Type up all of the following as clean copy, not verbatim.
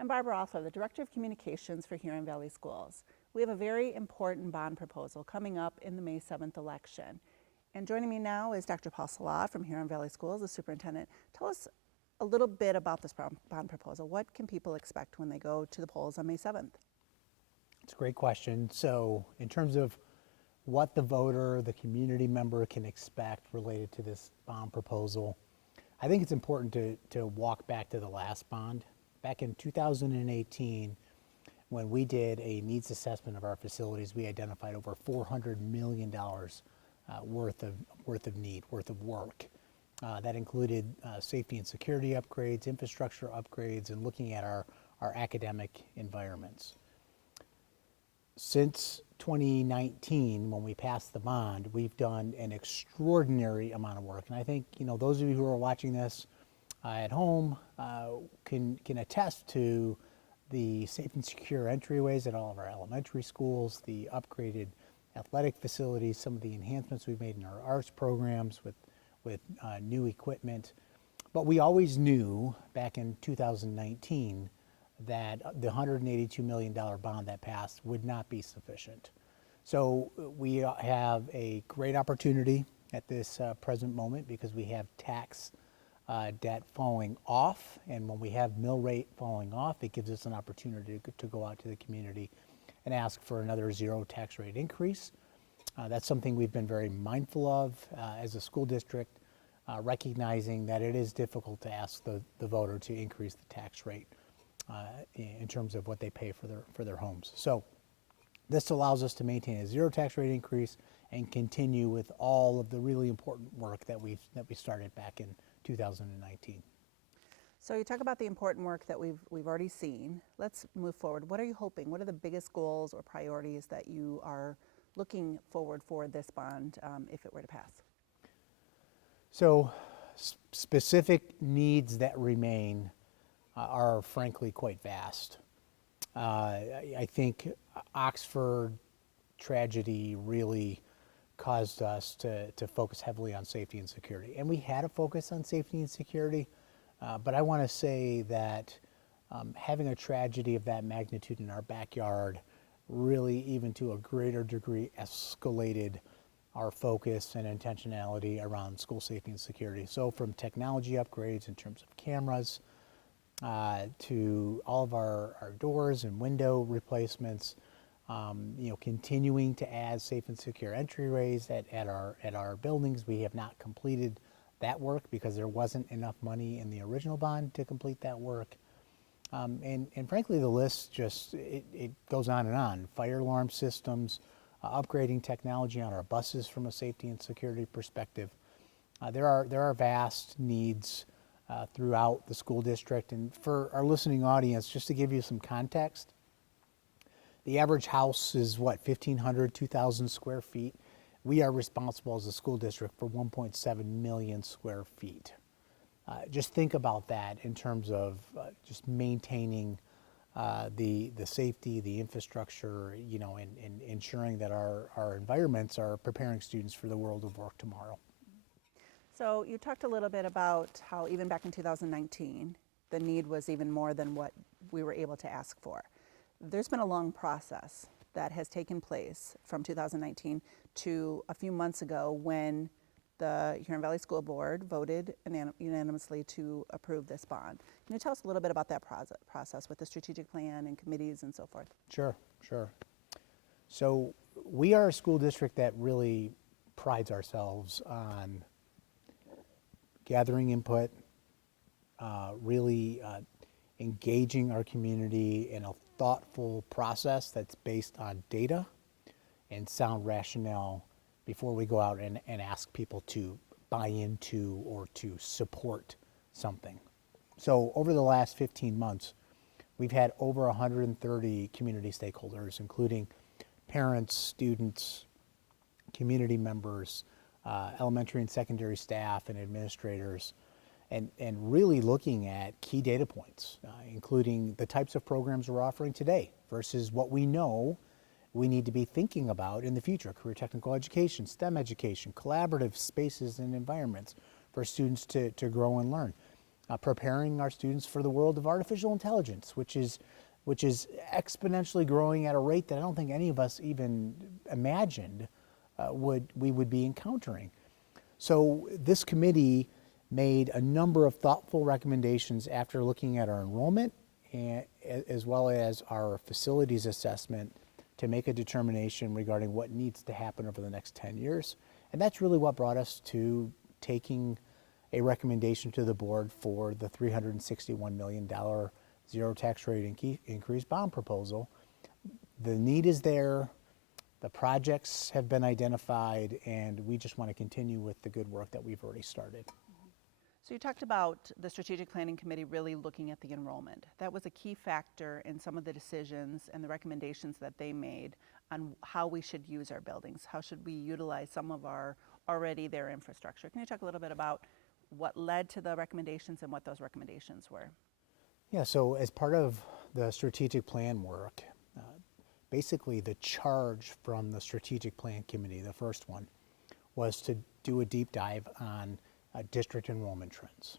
I'm Barbara Althor, the Director of Communications for Huron Valley Schools. We have a very important bond proposal coming up in the May 7th election. And joining me now is Dr. Paul Salah from Huron Valley Schools, the superintendent. Tell us a little bit about this bond proposal. What can people expect when they go to the polls on May 7th? It's a great question. So in terms of what the voter, the community member can expect related to this bond proposal, I think it's important to walk back to the last bond. Back in 2018, when we did a needs assessment of our facilities, we identified over $400 million worth of need, worth of work. That included safety and security upgrades, infrastructure upgrades, and looking at our academic environments. Since 2019, when we passed the bond, we've done an extraordinary amount of work. And I think, those of you who are watching this at home can attest to the safe and secure entryways at all of our elementary schools, the upgraded athletic facilities, some of the enhancements we've made in our arts programs with new equipment. But we always knew back in 2019 that the $182 million bond that passed would not be sufficient. So we have a great opportunity at this present moment because we have tax debt falling off, and when we have mill rate falling off, it gives us an opportunity to go out to the community and ask for another zero tax rate increase. That's something we've been very mindful of as a school district, recognizing that it is difficult to ask the voter to increase the tax rate in terms of what they pay for their homes. So this allows us to maintain a zero tax rate increase and continue with all of the really important work that we started back in 2019. So you talk about the important work that we've already seen. Let's move forward. What are you hoping? What are the biggest goals or priorities that you are looking forward for this bond if it were to pass? So specific needs that remain are frankly quite vast. I think Oxford tragedy really caused us to focus heavily on safety and security. And we had a focus on safety and security, but I want to say that having a tragedy of that magnitude in our backyard really, even to a greater degree, escalated our focus and intentionality around school safety and security. So from technology upgrades in terms of cameras, to all of our doors and window replacements, continuing to add safe and secure entryways at our buildings. We have not completed that work because there wasn't enough money in the original bond to complete that work. And frankly, the list just, it goes on and on. Fire alarm systems, upgrading technology on our buses from a safety and security perspective. There are vast needs throughout the school district. And for our listening audience, just to give you some context, the average house is 1,500, 2,000 square feet. We are responsible as a school district for 1.7 million square feet. Just think about that in terms of just maintaining the safety, the infrastructure, and ensuring that our environments are preparing students for the world of work tomorrow. So you talked a little bit about how even back in 2019, the need was even more than what we were able to ask for. There's been a long process that has taken place from 2019 to a few months ago when the Huron Valley School Board voted unanimously to approve this bond. Can you tell us a little bit about that process with the strategic plan and committees and so forth? Sure. So we are a school district that really prides ourselves on gathering input, really engaging our community in a thoughtful process that's based on data and sound rationale before we go out and ask people to buy into or to support something. So over the last 15 months, we've had over 130 community stakeholders, including parents, students, community members, elementary and secondary staff and administrators, and really looking at key data points, including the types of programs we're offering today versus what we know we need to be thinking about in the future: career technical education, STEM education, collaborative spaces and environments for students to grow and learn. preparing our students for the world of artificial intelligence, which is exponentially growing at a rate that I don't think any of us even imagined we would be encountering. So this committee made a number of thoughtful recommendations after looking at our enrollment and as well as our facilities assessment to make a determination regarding what needs to happen over the next 10 years. And that's really what brought us to taking a recommendation to the board for the $361 million zero tax rate increase bond proposal. The need is there, the projects have been identified, and we just want to continue with the good work that we've already started. So you talked about the Strategic Planning Committee really looking at the enrollment. That was a key factor in some of the decisions and the recommendations that they made on how we should use our buildings. How should we utilize some of our already there infrastructure? Can you talk a little bit about what led to the recommendations and what those recommendations were? Yeah, so as part of the strategic plan work, basically the charge from the Strategic Plan Committee, the first one, was to do a deep dive on district enrollment trends.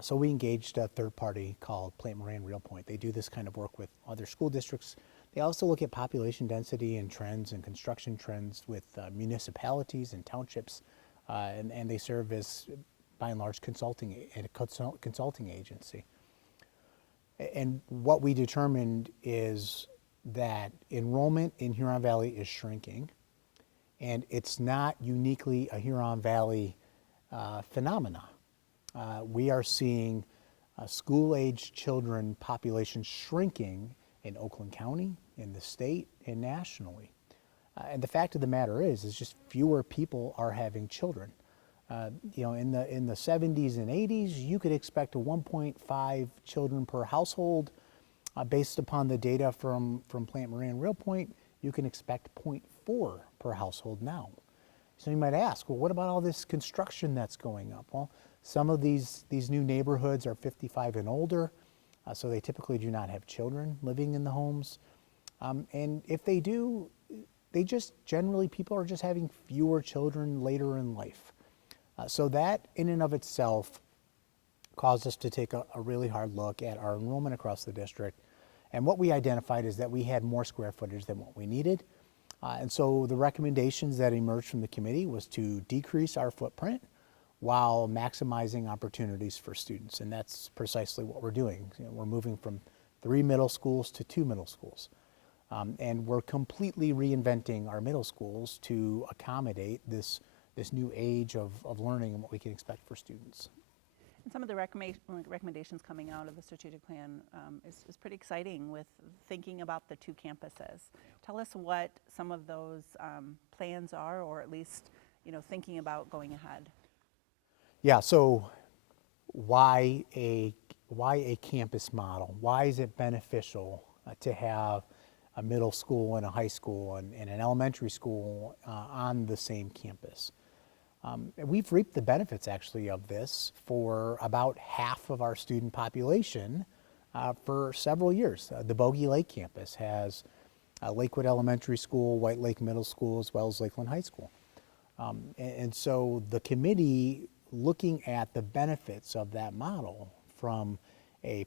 So we engaged a third party called Plant Moran Real Point. They do this kind of work with other school districts. They also look at population density and trends and construction trends with municipalities and townships, and they serve as, by and large, consulting agency. And what we determined is that enrollment in Huron Valley is shrinking, and it's not uniquely a Huron Valley phenomena. We are seeing school-age children population shrinking in Oakland County, in the state, and nationally. And the fact of the matter is just fewer people are having children. You know, in the 70s and 80s, you could expect a 1.5 children per household. Based upon the data from Plant Moran Real Point, you can expect 0.4 per household now. So you might ask, well, what about all this construction that's going up? Well, some of these new neighborhoods are 55 and older, so they typically do not have children living in the homes. And if they do, they just generally, people are just having fewer children later in life. So that in and of itself caused us to take a really hard look at our enrollment across the district. And what we identified is that we had more square footage than what we needed. And so the recommendations that emerged from the committee was to decrease our footprint while maximizing opportunities for students. And that's precisely what we're doing. You know, we're moving from 3 middle schools to 2 middle schools. And we're completely reinventing our middle schools to accommodate this new age of learning and what we can expect for students. And some of the recommendations coming out of the strategic plan is pretty exciting with thinking about the 2 campuses. Tell us what some of those plans are, or at least, you know, thinking about going ahead. Yeah, so why a campus model? Why is it beneficial to have a middle school and a high school and an elementary school on the same campus? We've reaped the benefits actually of this for about half of our student population for several years. The Bogey Lake campus has Lakewood Elementary School, White Lake Middle School, as well as Lakeland High School. And so the committee, looking at the benefits of that model from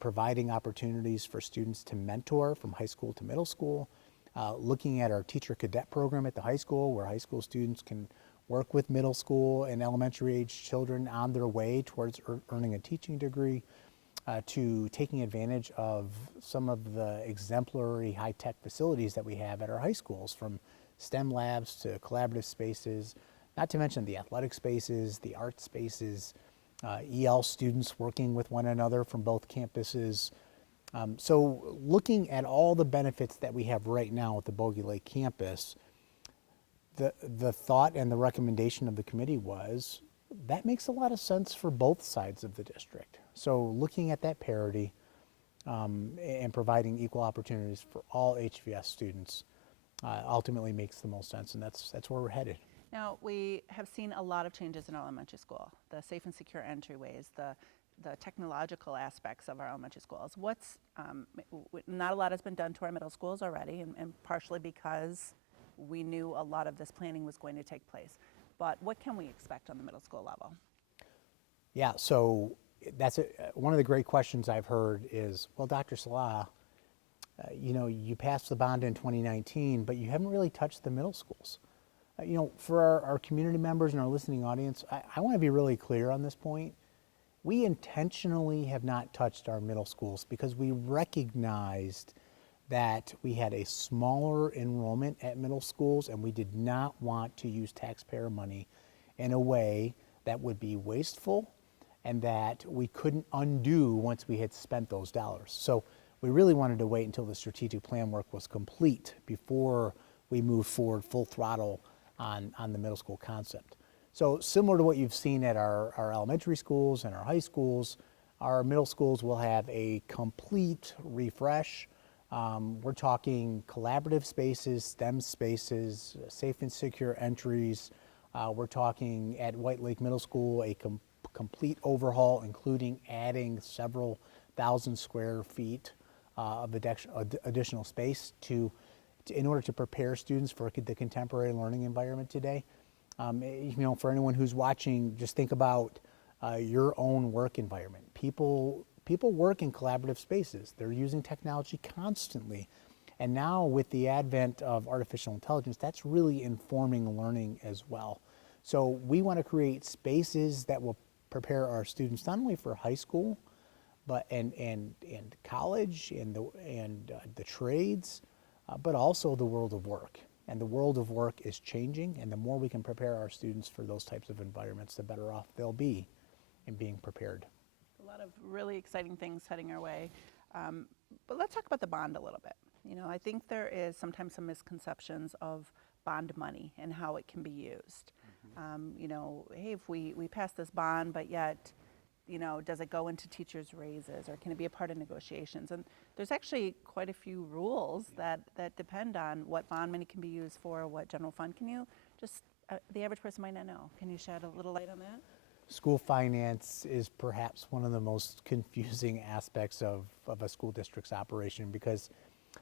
providing opportunities for students to mentor from high school to middle school, looking at our teacher cadet program at the high school where high school students can work with middle school and elementary age children on their way towards earning a teaching degree, to taking advantage of some of the exemplary high-tech facilities that we have at our high schools, from STEM labs to collaborative spaces, not to mention the athletic spaces, the art spaces, EL students working with one another from both campuses. So looking at all the benefits that we have right now at the Bogey Lake campus, the thought and the recommendation of the committee was that makes a lot of sense for both sides of the district. So looking at that parity and providing equal opportunities for all HVS students ultimately makes the most sense, and that's where we're headed. Now, we have seen a lot of changes in our elementary school, the safe and secure entryways, the technological aspects of our elementary schools. Not a lot has been done to our middle schools already, and partially because we knew a lot of this planning was going to take place. But what can we expect on the middle school level? Yeah, so that's one of the great questions I've heard is, well, Dr. Salah, you know, you passed the bond in 2019, but you haven't really touched the middle schools. You know, for our community members and our listening audience, I want to be really clear on this point. We intentionally have not touched our middle schools because we recognized that we had a smaller enrollment at middle schools, and we did not want to use taxpayer money in a way that would be wasteful and that we couldn't undo once we had spent those dollars. So we really wanted to wait until the strategic plan work was complete before we moved forward full throttle on the middle school concept. So similar to what you've seen at our elementary schools and our high schools, our middle schools will have a complete refresh. We're talking collaborative spaces, STEM spaces, safe and secure entries. We're talking at White Lake Middle School a complete overhaul, including adding several thousand square feet of additional space in order to prepare students for the contemporary learning environment today. You know, for anyone who's watching, just think about your own work environment. People work in collaborative spaces. They're using technology constantly. And now with the advent of artificial intelligence, that's really informing learning as well. So we want to create spaces that will prepare our students not only for high school, but and college and the trades, but also the world of work. And the world of work is changing, and the more we can prepare our students for those types of environments, the better off they'll be in being prepared. A lot of really exciting things heading our way. But let's talk about the bond a little bit. You know, I think there is sometimes some misconceptions of bond money and how it can be used. You know, hey, if we pass this bond, but yet, you know, does it go into teachers' raises, or can it be a part of negotiations? And there's actually quite a few rules that depend on what bond money can be used for, what general fund can you. Just the average person might not know. Can you shed a little light on that? School finance is perhaps one of the most confusing aspects of a school district's operation, because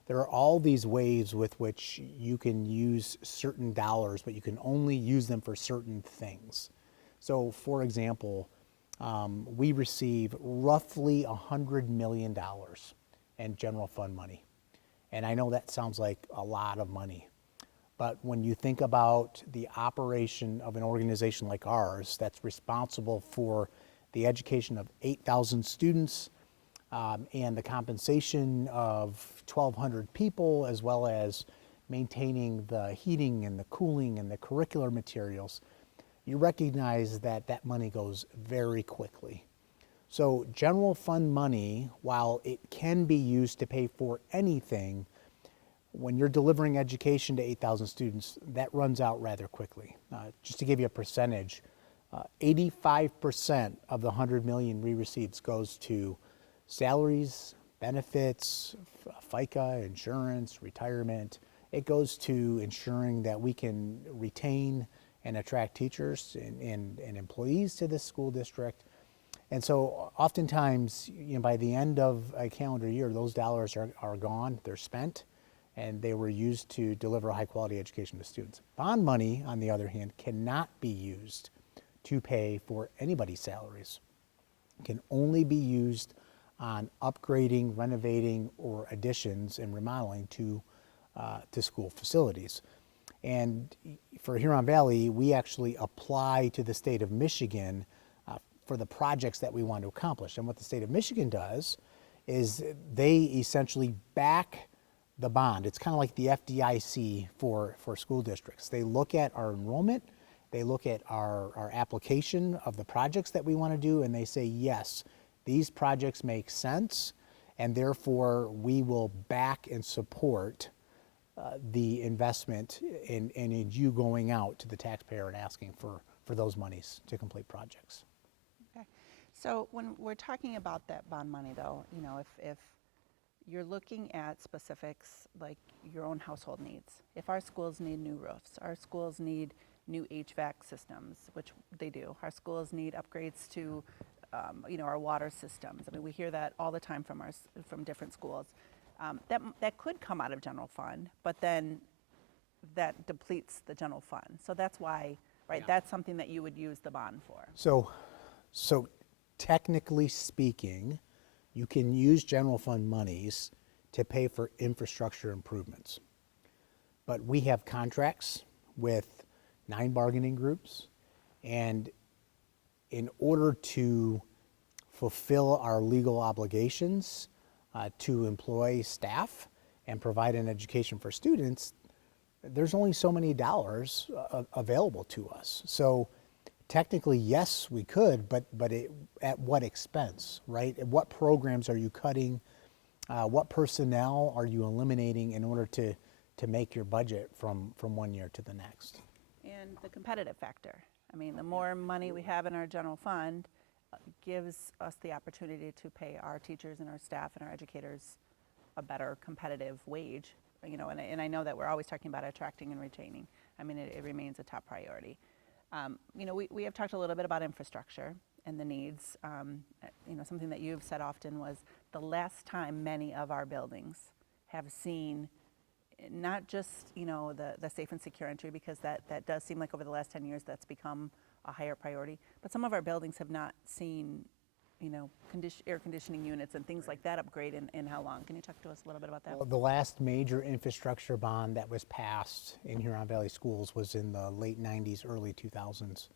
there are all these ways with which you can use certain dollars, but you can only use them for certain things. So, for example, we receive roughly $100 million in general fund money. And I know that sounds like a lot of money. But when you think about the operation of an organization like ours that's responsible for the education of 8,000 students and the compensation of 1,200 people, as well as maintaining the heating and the cooling and the curricular materials, you recognize that that money goes very quickly. So general fund money, while it can be used to pay for anything, when you're delivering education to 8,000 students, that runs out rather quickly. Just to give you a percentage, 85% of the 100 million we receive goes to salaries, benefits, FICA, insurance, retirement. It goes to ensuring that we can retain and attract teachers and employees to this school district. And so oftentimes, you know, by the end of a calendar year, those dollars are gone, they're spent, and they were used to deliver a high quality education to students. Bond money, on the other hand, cannot be used to pay for anybody's salaries. It can only be used on upgrading, renovating, or additions and remodeling to school facilities. And for Huron Valley, we actually apply to the state of Michigan for the projects that we want to accomplish. And what the state of Michigan does is they essentially back the bond. It's kind of like the FDIC for school districts. They look at our enrollment, they look at our application of the projects that we want to do, and they say, yes, these projects make sense, and therefore we will back and support the investment in you going out to the taxpayer and asking for those monies to complete projects. Okay. So when we're talking about that bond money, though, you know, if you're looking at specifics like your own household needs, if our schools need new roofs, our schools need new HVAC systems, which they do. Our schools need upgrades to, you know, our water systems. I mean, we hear that all the time from different schools. That could come out of general fund, but then that depletes the general fund. So that's why, right? Yeah. That's something that you would use the bond for. So technically speaking, you can use general fund monies to pay for infrastructure improvements. But we have contracts with 9 bargaining groups, and in order to fulfill our legal obligations to employ staff and provide an education for students, there's only so many dollars available to us. So technically, yes, we could, but at what expense, right? What programs are you cutting? What personnel are you eliminating in order to make your budget from one year to the next? And the competitive factor. I mean, the more money we have in our general fund gives us the opportunity to pay our teachers and our staff and our educators a better competitive wage. You know, and I know that we're always talking about attracting and retaining. I mean, it remains a top priority. You know, we have talked a little bit about infrastructure and the needs. You know, something that you've said often was the last time many of our buildings have seen not just, you know, the safe and secure entry, because that does seem like over the last 10 years that's become a higher priority, but some of our buildings have not seen, you know, air conditioning units and things like that upgrade in how long? Can you talk to us a little bit about that? Well, the last major infrastructure bond that was passed in Huron Valley Schools was in the late 90s, early 2000s.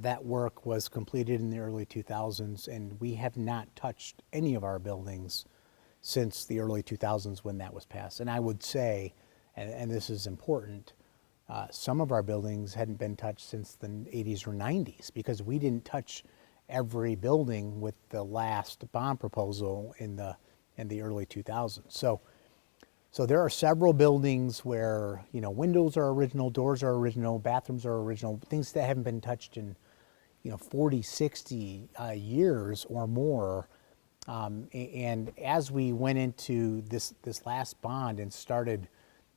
That work was completed in the early 2000s, and we have not touched any of our buildings since the early 2000s when that was passed. And I would say, and this is important, some of our buildings hadn't been touched since the 80s or 90s, because we didn't touch every building with the last bond proposal in the early 2000s. So there are several buildings where, you know, windows are original, doors are original, bathrooms are original, things that haven't been touched in, you know, 40, 60 years or more. And as we went into this last bond and started,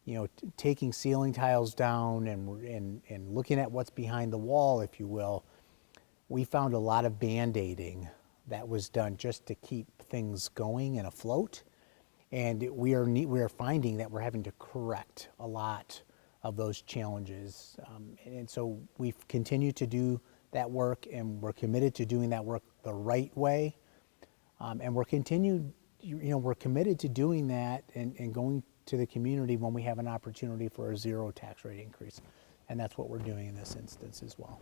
you know, taking ceiling tiles down and looking at what's behind the wall, if you will, we found a lot of band-aiding that was done just to keep things going and afloat. And we are finding that we're having to correct a lot of those challenges. And so we've continued to do that work, and we're committed to doing that work the right way. And we're committed to doing that and going to the community when we have an opportunity for a 0 tax rate increase. And that's what we're doing in this instance as well.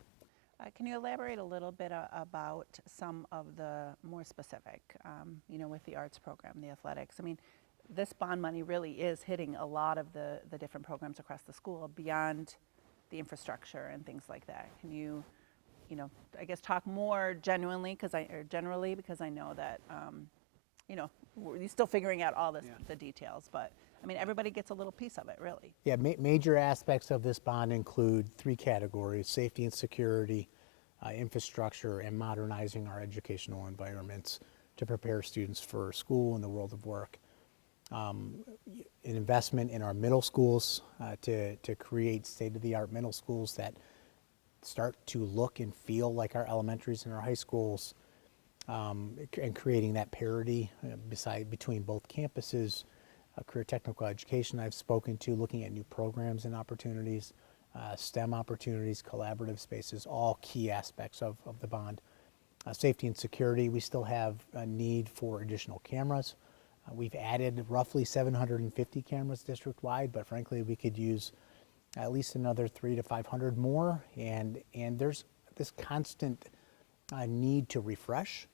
Can you elaborate a little bit about some of the more specific, you know, with the arts program, the athletics? I mean, this bond money really is hitting a lot of the different programs across the school beyond the infrastructure and things like that. Can you, you know, I guess talk more generally because I know that, you know, you're still figuring out all this, the details, but I mean, everybody gets a little piece of it, really. Yeah, major aspects of this bond include 3 categories: safety and security, infrastructure, and modernizing our educational environments to prepare students for school and the world of work. An investment in our middle schools to create state-of-the-art middle schools that start to look and feel like our elementaries and our high schools, and creating that parity between both campuses. Career technical education I've spoken to, looking at new programs and opportunities, STEM opportunities, collaborative spaces, all key aspects of the bond. Safety and security, we still have a need for additional cameras. We've added roughly 750 cameras district-wide, but frankly we could use at least another 300 to 500 more, and there's this constant need to refresh.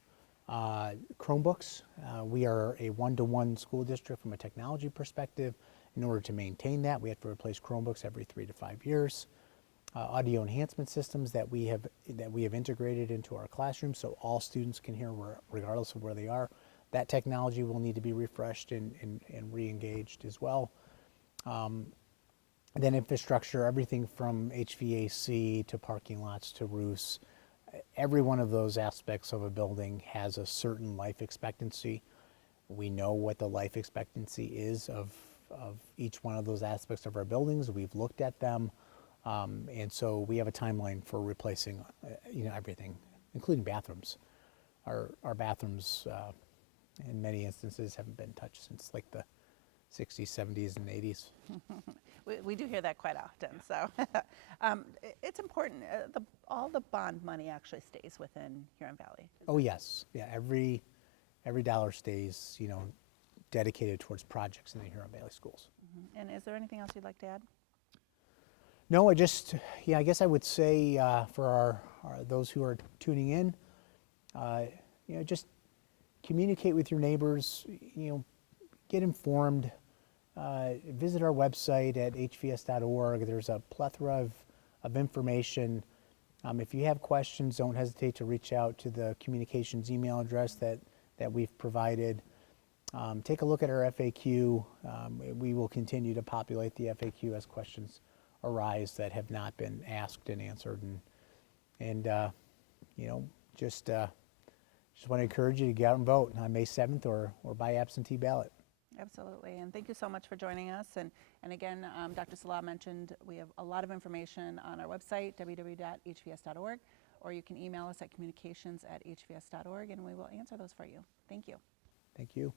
Chromebooks, we are a one-to-one school district from a technology perspective. In order to maintain that, we have to replace Chromebooks every 3 to 5 years. Audio enhancement systems that we have integrated into our classrooms so all students can hear regardless of where they are. That technology will need to be refreshed and re-engaged as well. Then infrastructure, everything from HVAC to parking lots to roofs. Every one of those aspects of a building has a certain life expectancy. We know what the life expectancy is of each one of those aspects of our buildings. We've looked at them, and so we have a timeline for replacing, you know, everything, including bathrooms. Our bathrooms, in many instances, haven't been touched since like the 60s, 70s, and 80s. We do hear that quite often. So it's important. All the bond money actually stays within Huron Valley. Oh, yes. Yeah, every dollar stays, dedicated towards projects in the Huron Valley Schools. And is there anything else you'd like to add? No, I guess I would say for our those who are tuning in, just communicate with your neighbors, get informed, visit our website at hvs.org. There's a plethora of information. If you have questions, don't hesitate to reach out to the communications email address that we've provided. Take a look at our FAQ. We will continue to populate the FAQ as questions arise that have not been asked and answered, and just want to encourage you to get out and vote on May 7th or by absentee ballot. Absolutely, and thank you so much for joining us. And again, Dr. Salah mentioned we have a lot of information on our website, www.hvs.org, or you can email us at communications@hvs.org, and we will answer those for you. Thank you. Thank you.